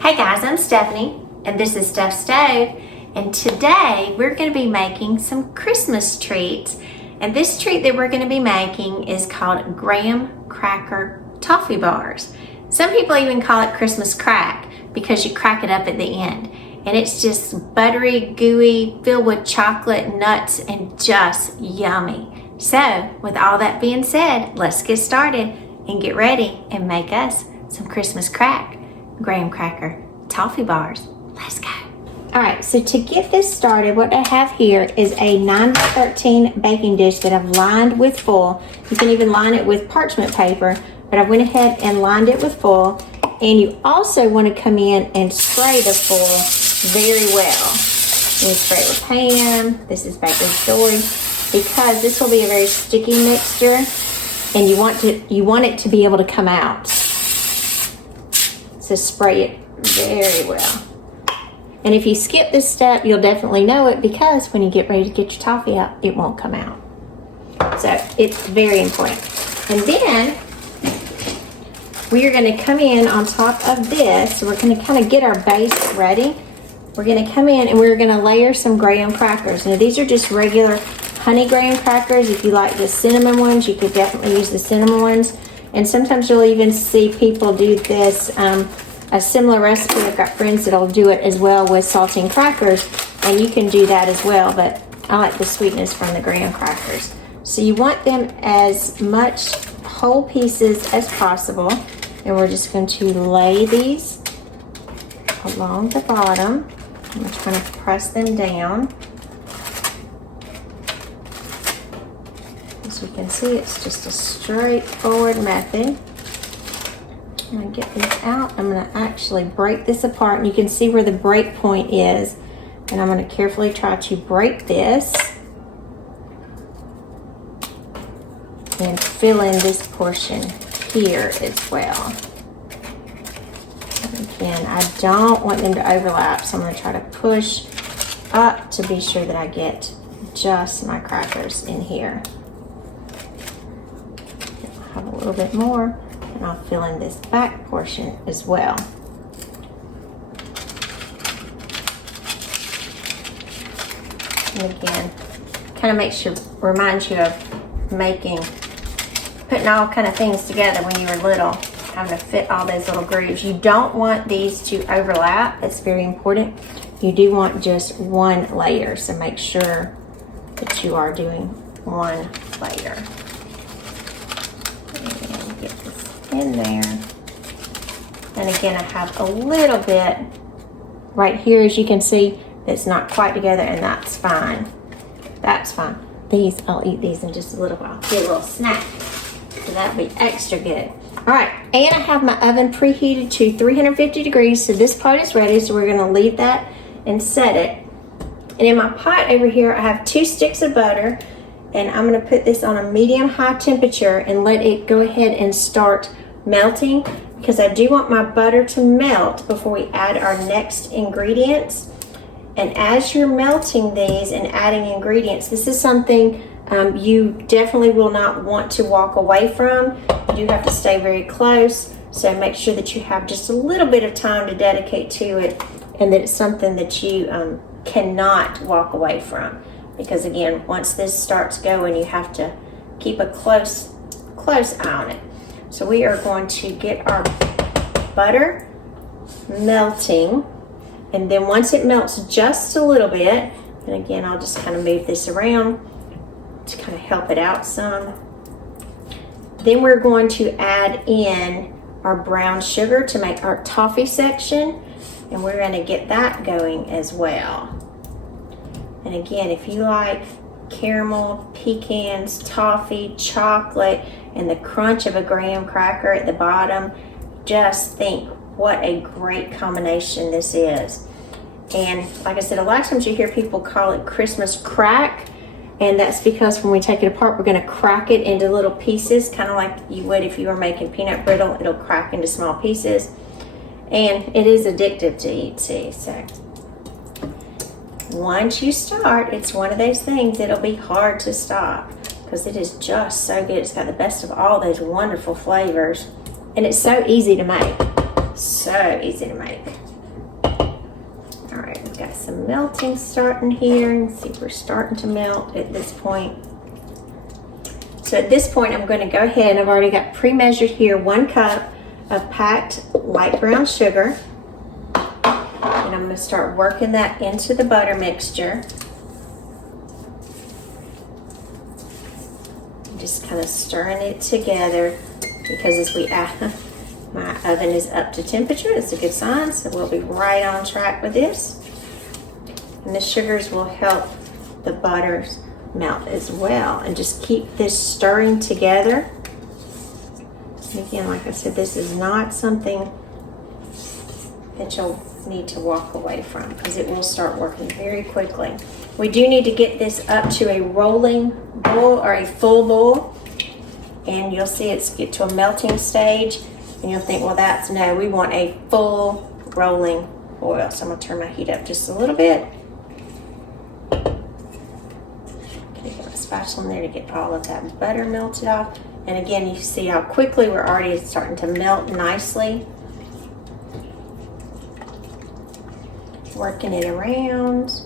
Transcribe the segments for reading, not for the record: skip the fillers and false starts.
Hey guys, I'm Stephanie, and this is Steph Stove, and today we're going to be making some Christmas treats. And this treat that we're going to be making is called graham cracker toffee bars. Some people even call it Christmas crack because you crack it up at the end. And it's just buttery, gooey, filled with chocolate, nuts, and just yummy. So, with all that being said, let's get started and get ready and make us some Christmas crack graham cracker toffee bars. Let's go. All right, so to get this started, what I have here is a 9x13 baking dish that I've lined with foil. You can even line it with parchment paper, but I went ahead and lined it with foil. And you also want to come in and spray the foil very well. You spray it with Pam. This is baking soda because this will be a very sticky mixture, and you want it to be able to come out. So spray it very well. And if you skip this step, you'll definitely know it because when you get ready to get your toffee out, it won't come out. So it's very important. And then we are going to come in on top of this. So we're going to kind of get our base ready. We're going to come in and we're going to layer some graham crackers. Now these are just regular honey graham crackers. If you like the cinnamon ones, you could definitely use the cinnamon ones. And sometimes you'll even see people do this, a similar recipe. I've got friends that'll do it as well with saltine crackers, and you can do that as well, but I like the sweetness from the graham crackers. So you want them as much whole pieces as possible, and we're just going to lay these along the bottom. I'm just going to press them down. As you can see, it's just a straightforward method. I'm going to get these out. I'm going to actually break this apart, and you can see where the break point is. And I'm going to carefully try to break this and fill in this portion here as well. And again, I don't want them to overlap, so I'm going to try to push up to be sure that I get just my crackers in here. I'll have a little bit more. And I'll fill in this back portion as well. And again, kind of reminds you of putting all kind of things together when you were little, having to fit all those little grooves. You don't want these to overlap. It's very important. You do want just one layer, so make sure that you are doing one layer. In there. And again, I have a little bit right here, as you can see, that's not quite together, and that's fine. That's fine. These, I'll eat these in just a little while. Get a little snack. So that'll be extra good. All right, and I have my oven preheated to 350 degrees, so this pot is ready, so we're gonna leave that and set it. And in my pot over here, I have 2 sticks of butter, and I'm gonna put this on a medium-high temperature and let it go ahead and start melting, because I do want my butter to melt before we add our next ingredients. And as you're melting these and adding ingredients, this is something you definitely will not want to walk away from. You do have to stay very close, so make sure that you have just a little bit of time to dedicate to it, and that it's something that you cannot walk away from. Because again, once this starts going, you have to keep a close eye on it. So we are going to get our butter melting, and then once it melts just a little bit, and again, I'll just kind of move this around to kind of help it out some. Then we're going to add in our brown sugar to make our toffee section, and we're going to get that going as well. And again, if you like caramel, pecans, toffee, chocolate, and the crunch of a graham cracker at the bottom, just think what a great combination this is. And like I said, a lot of times you hear people call it Christmas crack, and that's because when we take it apart, we're going to crack it into little pieces, kind of like you would if you were making peanut brittle. It'll crack into small pieces, and it is addictive to eat too. So once you start, it's one of those things that'll be hard to stop, because it is just so good. It's got the best of all those wonderful flavors, and it's so easy to make. So easy to make. All right, we've got some melting starting here. And see, we're starting to melt at this point. So at this point, I'm going to go ahead, and I've already got pre-measured here 1 cup of packed light brown sugar. And I'm going to start working that into the butter mixture. Just kind of stirring it together, because as we add, my oven is up to temperature. It's a good sign, so we'll be right on track with this. And the sugars will help the butters melt as well, and just keep this stirring together. And again, like I said, this is not something that you'll need to walk away from, because it will start working very quickly. We do need to get this up to a rolling boil or a full boil, and you'll see it's get to a melting stage, and you'll think, well, no, we want a full rolling boil. So I'm going to turn my heat up just a little bit. Get my spatula in there to get all of that butter melted off. And again, you see how quickly we're already starting to melt nicely. Working it around.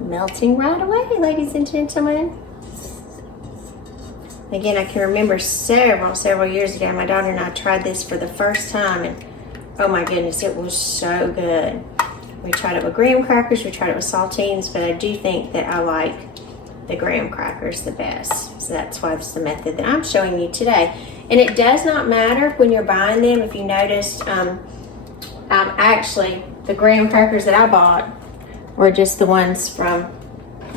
Melting right away, ladies and gentlemen. Again, I can remember several years ago, my daughter and I tried this for the first time, and oh my goodness, it was so good. We tried it with graham crackers, we tried it with saltines, but I do think that I like the graham crackers the best. So that's why it's the method that I'm showing you today. And it does not matter when you're buying them. If you noticed, actually, the graham crackers that I bought were just the ones from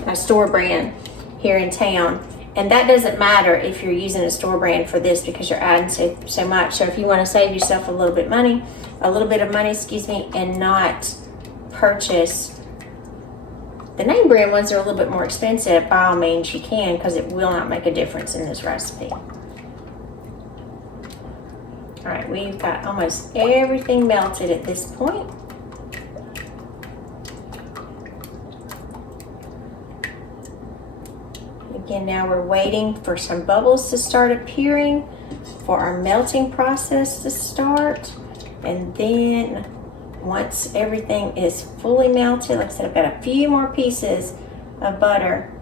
a store brand here in town. And that doesn't matter if you're using a store brand for this, because you're adding so much. So if you want to save yourself a little bit of money, and not purchase the name brand ones, are a little bit more expensive, by all means you can, because it will not make a difference in this recipe. All right, we've got almost everything melted at this point. Again, now we're waiting for some bubbles to start appearing for our melting process to start. And then once everything is fully melted, like I said, I've got a few more pieces of butter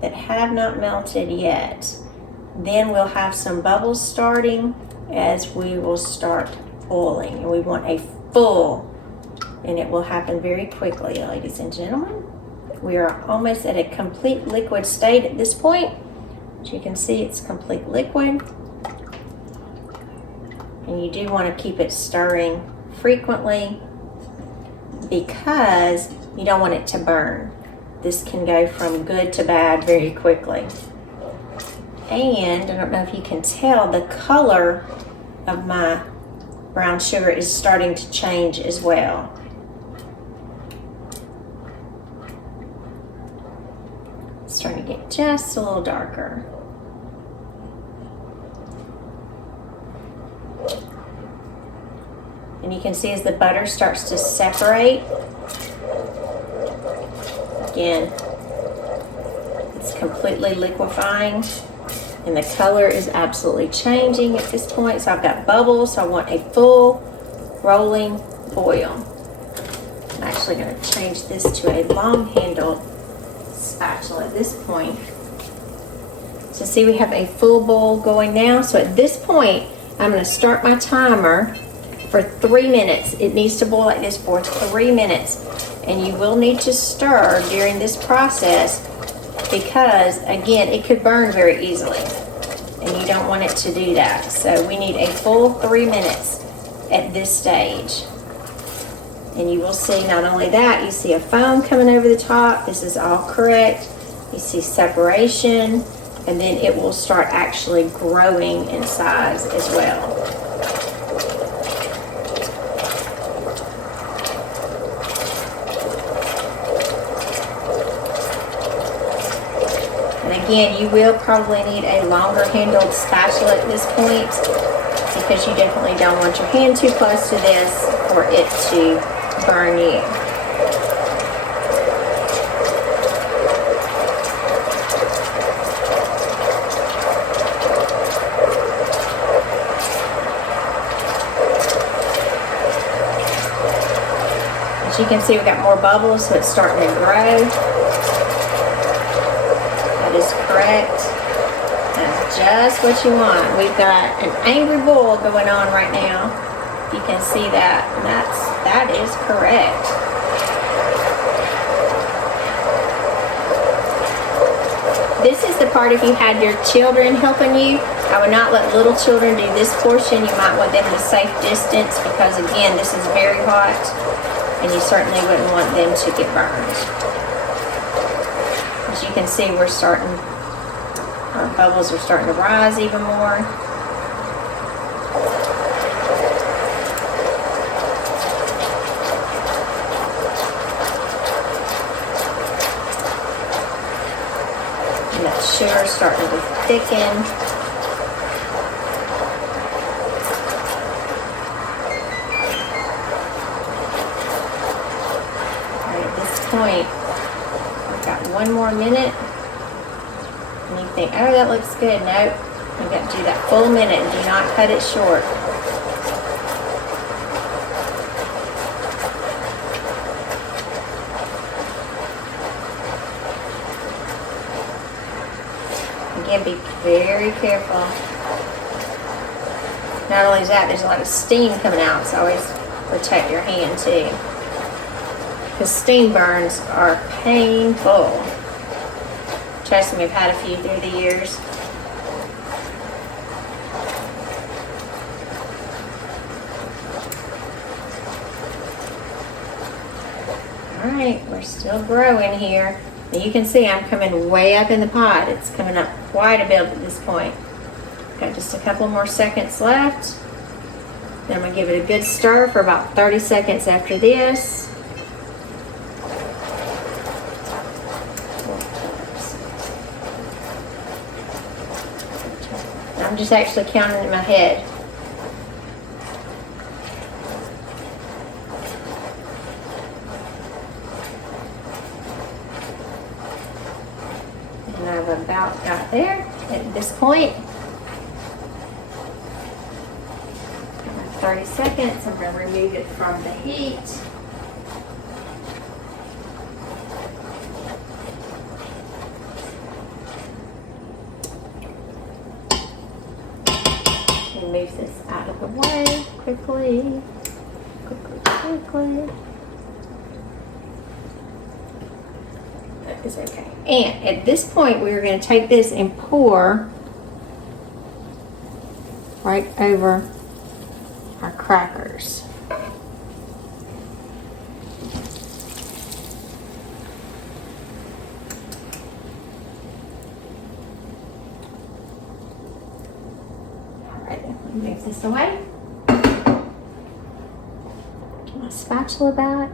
that have not melted yet. Then we'll have some bubbles starting as we will start boiling. And we want a full, and it will happen very quickly, ladies and gentlemen. We are almost at a complete liquid state at this point. As you can see, it's complete liquid. And you do want to keep it stirring frequently, because you don't want it to burn. This can go from good to bad very quickly. And I don't know if you can tell, the color of my brown sugar is starting to change as well. It's starting to get just a little darker. And you can see as the butter starts to separate, again, it's completely liquefying, and the color is absolutely changing at this point. So I've got bubbles, so I want a full rolling boil. I'm actually going to change this to a long-handled spatula at this point. So see, we have a full boil going now. So at this point, I'm going to start my timer for 3 minutes. It needs to boil like this for 3 minutes. And you will need to stir during this process, because again, it could burn very easily, and you don't want it to do that. So we need a full 3 minutes at this stage. And you will see not only that, you see a foam coming over the top. This is all correct. You see separation, and then it will start actually growing in size as well. And again, you will probably need a longer handled spatula at this point, because you definitely don't want your hand too close to this for it to burn you. As you can see, we got more bubbles, so it's starting to grow. That is correct. That's just what you want. We've got an angry bull going on right now. You can see that. That is correct. This is the part if you had your children helping you. I would not let little children do this portion. You might want them at a safe distance because, again, this is very hot and you certainly wouldn't want them to get burned. As you can see, our bubbles are starting to rise even more. And that sugar is starting to thicken. Point. We've got one more minute. And you think, oh, that looks good. Nope. You've got to do that full minute and do not cut it short. Again, be very careful. Not only is that, there's a lot of steam coming out, so always protect your hand too. Because steam burns are painful. Trust me, I've had a few through the years. All right, we're still growing here. And you can see I'm coming way up in the pot. It's coming up quite a bit at this point. Got just a couple more seconds left. Then I'm gonna give it a good stir for about 30 seconds after this. I'm just actually counting in my head. And I've about got there at this point. 30 seconds. I'm going to remove it from the heat. Move this out of the way quickly. That is okay. And at this point, we're going to take this and pour right over our crackers. Move this away. Get my spatula back.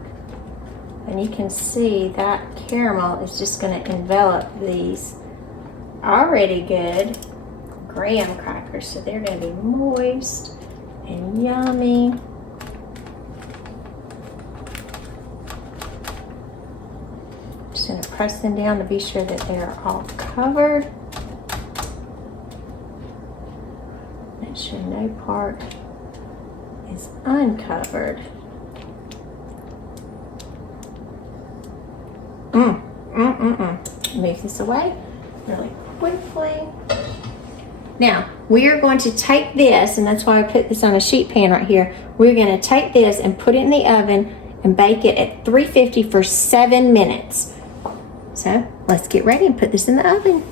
And you can see that caramel is just going to envelop these already good graham crackers. So they're going to be moist and yummy. Just going to press them down to be sure that they're all covered. Make sure no part is uncovered. Move this away really quickly. Now, we are going to take this, and that's why I put this on a sheet pan right here. We're going to take this and put it in the oven and bake it at 350 for 7 minutes. So, let's get ready and put this in the oven.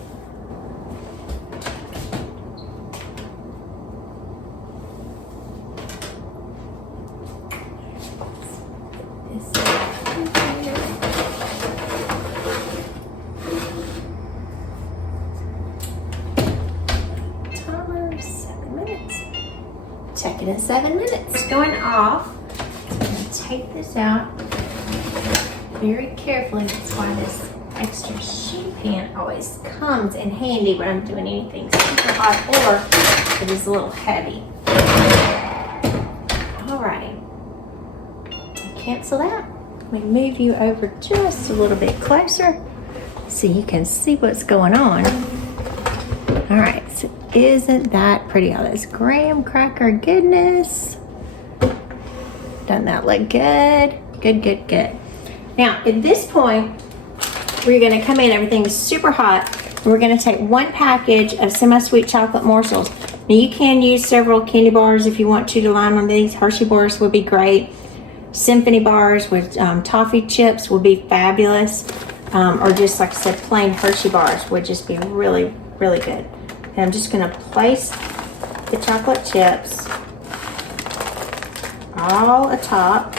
Check it in 7 minutes. Going off. So I'm going to take this out very carefully. That's why this extra sheet pan always comes in handy when I'm doing anything super hot or it is a little heavy. All right. Cancel that. Let me move you over just a little bit closer so you can see what's going on. All right, so isn't that pretty? All this graham cracker goodness. Doesn't that look good? Good, good, good. Now, at this point, we're gonna come in, everything's super hot. We're gonna take 1 package of semi-sweet chocolate morsels. Now, you can use several candy bars if you want to line on these. Hershey bars would be great. Symphony bars with toffee chips would be fabulous. Or just, like I said, plain Hershey bars would just be really, really good. And I'm just gonna place the chocolate chips all atop.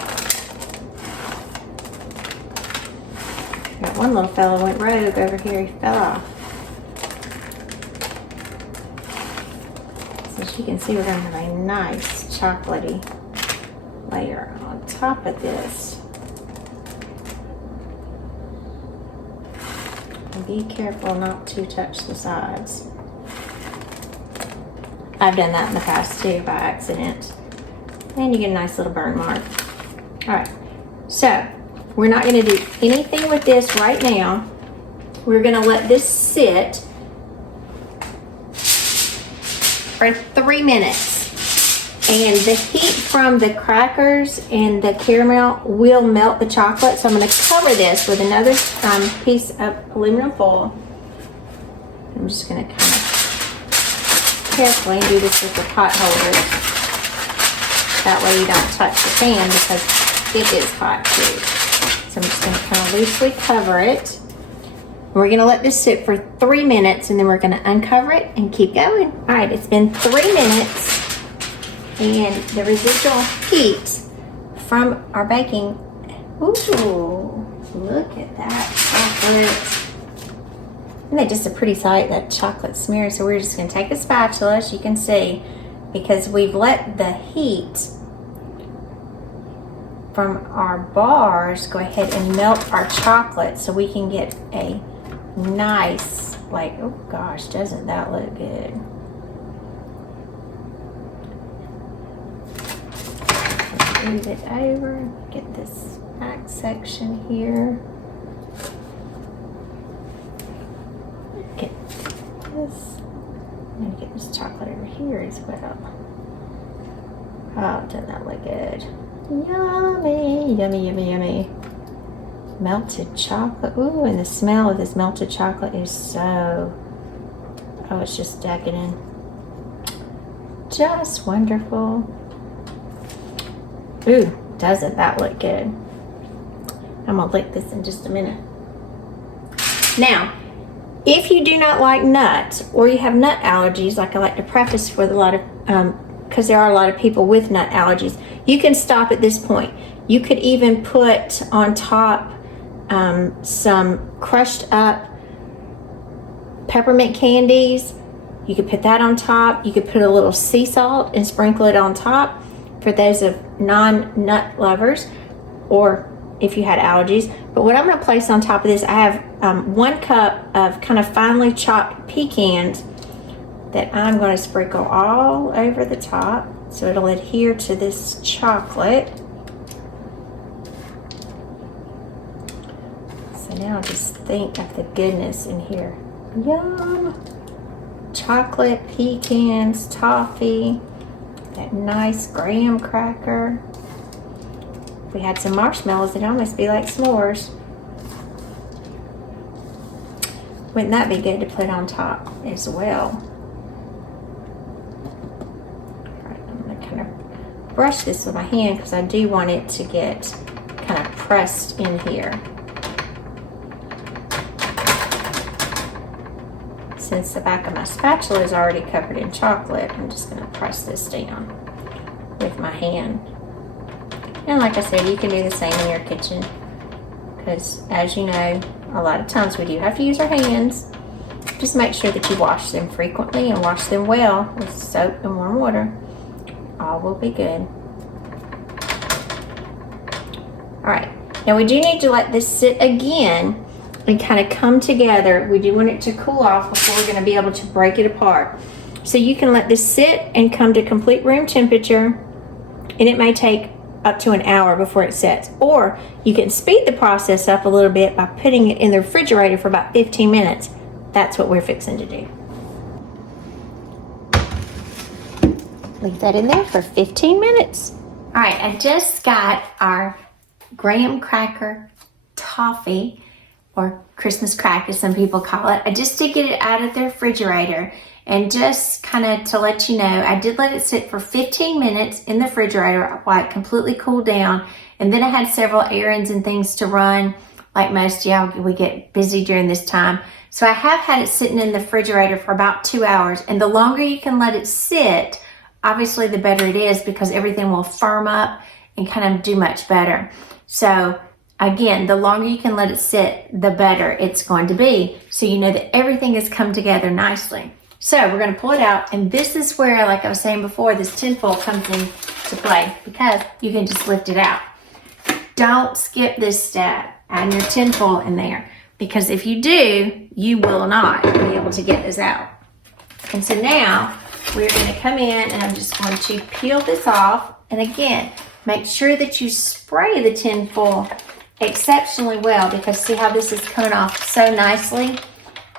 Got one little fellow went rogue over here, he fell off. So as you can see, we're gonna have a nice chocolatey layer on top of this. And be careful not to touch the sides. I've done that in the past too by accident. And you get a nice little burn mark. All right, so we're not gonna do anything with this right now. We're gonna let this sit for 3 minutes. And the heat from the crackers and the caramel will melt the chocolate. So I'm gonna cover this with another piece of aluminum foil. I'm just gonna kind of carefully do this with the pot holder. That way you don't touch the pan because it is hot too. So I'm just gonna kind of loosely cover it. We're gonna let this sit for 3 minutes and then we're gonna uncover it and keep going. All right, it's been 3 minutes and the residual heat from our baking, ooh, look at that chocolate. Isn't that just a pretty sight, that chocolate smear? So we're just gonna take a spatula, as you can see, because we've let the heat from our bars go ahead and melt our chocolate so we can get a nice, like, oh gosh, doesn't that look good? Move it over, get this back section here. Get this, and get this chocolate over here as well. Oh, doesn't that look good? Yummy, yummy, yummy, yummy. Melted chocolate. Ooh, and the smell of this melted chocolate is so, oh, it's just decadent. Just wonderful. Ooh, doesn't that look good? I'm gonna lick this in just a minute. Now, if you do not like nuts or you have nut allergies, like I like to preface with a lot of, because there are a lot of people with nut allergies, you can stop at this point. You could even put on top some crushed up peppermint candies. You could put that on top. You could put a little sea salt and sprinkle it on top for those of non-nut lovers, or if you had allergies. But what I'm going to place on top of this, I have 1 cup of kind of finely chopped pecans that I'm going to sprinkle all over the top so it'll adhere to this chocolate. So now just think of the goodness in here. Yum! Chocolate, pecans, toffee, that nice graham cracker. If we had some marshmallows, it'd almost be like s'mores. Wouldn't that be good to put on top as well? All right, I'm gonna kind of brush this with my hand because I do want it to get kind of pressed in here. Since the back of my spatula is already covered in chocolate, I'm just going to press this down with my hand. And like I said, you can do the same in your kitchen, because as you know, a lot of times we do have to use our hands. Just make sure that you wash them frequently and wash them well with soap and warm water. All will be good. All right, now we do need to let this sit again and kind of come together. We do want it to cool off before we're going to be able to break it apart. So you can let this sit and come to complete room temperature, and it may take up to an hour before it sets. Or you can speed the process up a little bit by putting it in the refrigerator for about 15 minutes. That's what we're fixing to do. Leave that in there for 15 minutes. All right, I just got our graham cracker toffee, or Christmas crack as some people call it. I just did get it out of the refrigerator, and just kind of to let you know, I did let it sit for 15 minutes in the refrigerator while it completely cooled down, and then I had several errands and things to run. Like most of y'all, we get busy during this time. So I have had it sitting in the refrigerator for about 2 hours, and the longer you can let it sit, obviously the better it is, because everything will firm up and kind of do much better. So again, the longer you can let it sit, the better it's going to be. So you know that everything has come together nicely. So we're going to pull it out, and this is where, like I was saying before, this tin foil comes into play, because you can just lift it out. Don't skip this step, add your tin foil in there, because if you do, you will not be able to get this out. And so now we're going to come in, and I'm just going to peel this off. And again, make sure that you spray the tin foil exceptionally well, because see how this is coming off so nicely,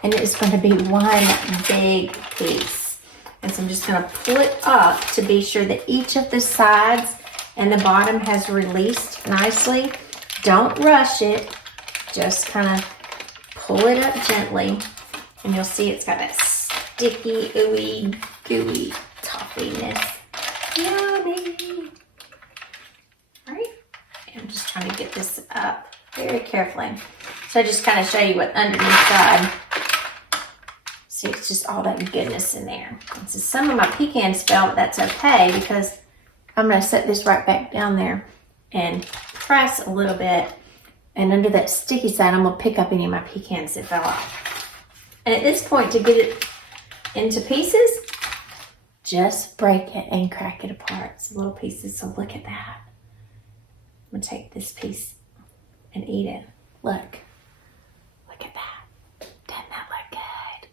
and it's going to be one big piece. And so I'm just going to pull it up to be sure that each of the sides and the bottom has released nicely. Don't rush it, just kind of pull it up gently, and you'll see it's got that sticky, ooey, gooey toffiness. Yummy. All right, I'm just trying to get this up very carefully. So I just kind of show you what underneath side. See, it's just all that goodness in there. And so some of my pecans fell, but that's okay, because I'm going to set this right back down there and press a little bit. And under that sticky side, I'm going to pick up any of my pecans that fell off. And at this point, to get it into pieces, just break it and crack it apart. It's little pieces, so look at that. I'm going to take this piece and eat it. Look at that. Doesn't that look good?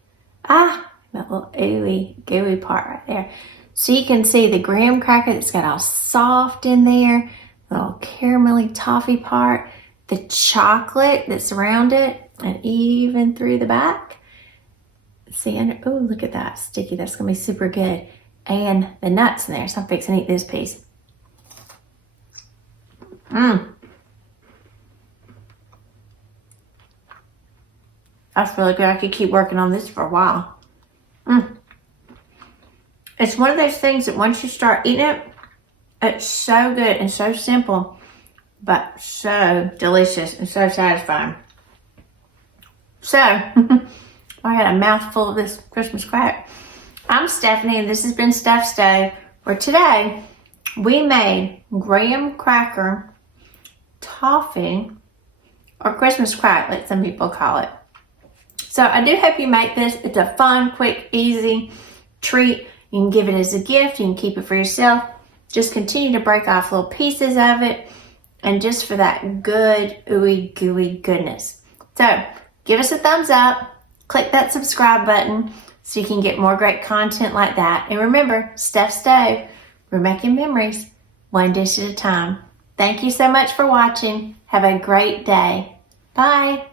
Ah, that little ooey, gooey part right there. So you can see the graham cracker that's got all soft in there, the little caramelly toffee part, the chocolate that's around it, and even through the back. See, oh, look at that, sticky. That's gonna be super good. And the nuts in there, so I'm fixing to eat this piece. That's really good. I could keep working on this for a while. It's one of those things that once you start eating it, it's so good and so simple, but so delicious and so satisfying. So, I got a mouthful of this Christmas crack. I'm Stephanie, and this has been Steph's Day, where today we made graham cracker toffee, or Christmas crack, like some people call it. So I do hope you make this. It's a fun, quick, easy treat. You can give it as a gift. You can keep it for yourself. Just continue to break off little pieces of it, and just for that good, ooey, gooey goodness. So give us a thumbs up. Click that subscribe button so you can get more great content like that. And remember, Steph's Day, we're making memories one dish at a time. Thank you so much for watching. Have a great day. Bye.